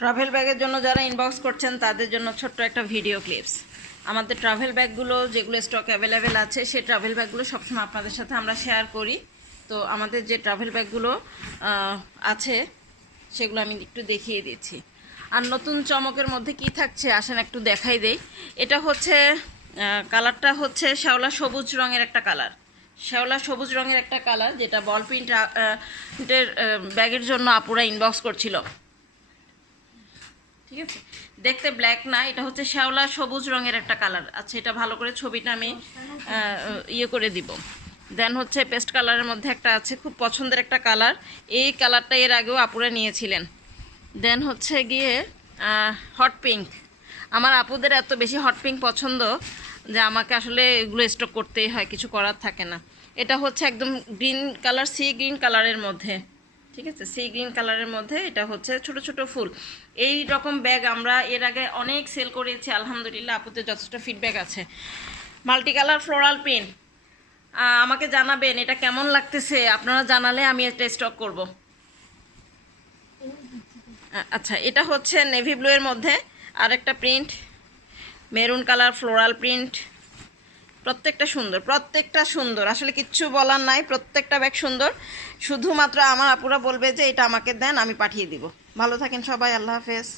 Travel ব্যাগের জন্য যারা ইনবক্স করছেন তাদের জন্য ছোট্ট একটা ভিডিও ক্লিপস। আমাদের ট্রাভেল ব্যাগগুলো যেগুলো স্টক অ্যাভেলেবেল আছে সেই ট্রাভেল ব্যাগগুলো সবসময় আপনাদের সাথে আমরা শেয়ার করি। তো আমাদের যে ট্রাভেল ব্যাগগুলো আছে সেগুলো আমি একটু দেখিয়ে দিচ্ছি। আর নতুন চমকের মধ্যে কি থাকছে আসেন একটু দেখাই দেই। এটা হচ্ছে কালারটা হচ্ছে শ্যাওলা সবুজ রঙের একটা কালার, শ্যাওলা সবুজ রঙের একটা কালার, যেটা বল প্রিন্টের ব্যাগের জন্য আপুরা ইনবক্স করছিল। ঠিক আছে, দেখতে ব্ল্যাক না, এটা হচ্ছে শ্যাওলা সবুজ রঙের একটা কালার। আচ্ছা, এটা ভালো করে ছবিটা আমি ইয়ে করে দিব। দেন হচ্ছে পেস্ট কালারের মধ্যে একটা আছে, খুব পছন্দের একটা কালার। এই কালারটা এর আগেও আপুরা নিয়েছিলেন। দেন হচ্ছে গিয়ে হট পিঙ্ক। আমার আপুদের এত বেশি হট পিঙ্ক পছন্দ যে আমাকে আসলে এগুলো স্টক করতেই হয়, কিছু করার থাকে না। এটা হচ্ছে একদম গ্রিন কালার, সি গ্রিন কালারের মধ্যে। ঠিক আছে, সি গ্রিন কালারের মধ্যে এটা হচ্ছে ছোট ছোট ফুল। এই রকম ব্যাগ আমরা এর আগে অনেক সেল করেছি, আলহামদুলিল্লাহ আপুদের যথেষ্ট ফিডব্যাক আছে। মাল্টি কালার ফ্লোরাল প্রিন্ট, আমাকে জানাবেন এটা কেমন লাগতেছে, আপনারা জানালে আমি এটা স্টক করব। আচ্ছা, এটা হচ্ছে নেভি ব্লু এর মধ্যে আরেকটা print, maroon colour floral print. প্রত্যেকটা সুন্দর, প্রত্যেকটা সুন্দর, আসলে কিচ্ছু বলার নাই, প্রত্যেকটা ব্যাগ সুন্দর। শুধুমাত্র আমার আপুরা বলবে যে এটা আমাকে দেন, আমি পাঠিয়ে দিব। ভালো থাকেন সবাই, আল্লাহ হাফেজ।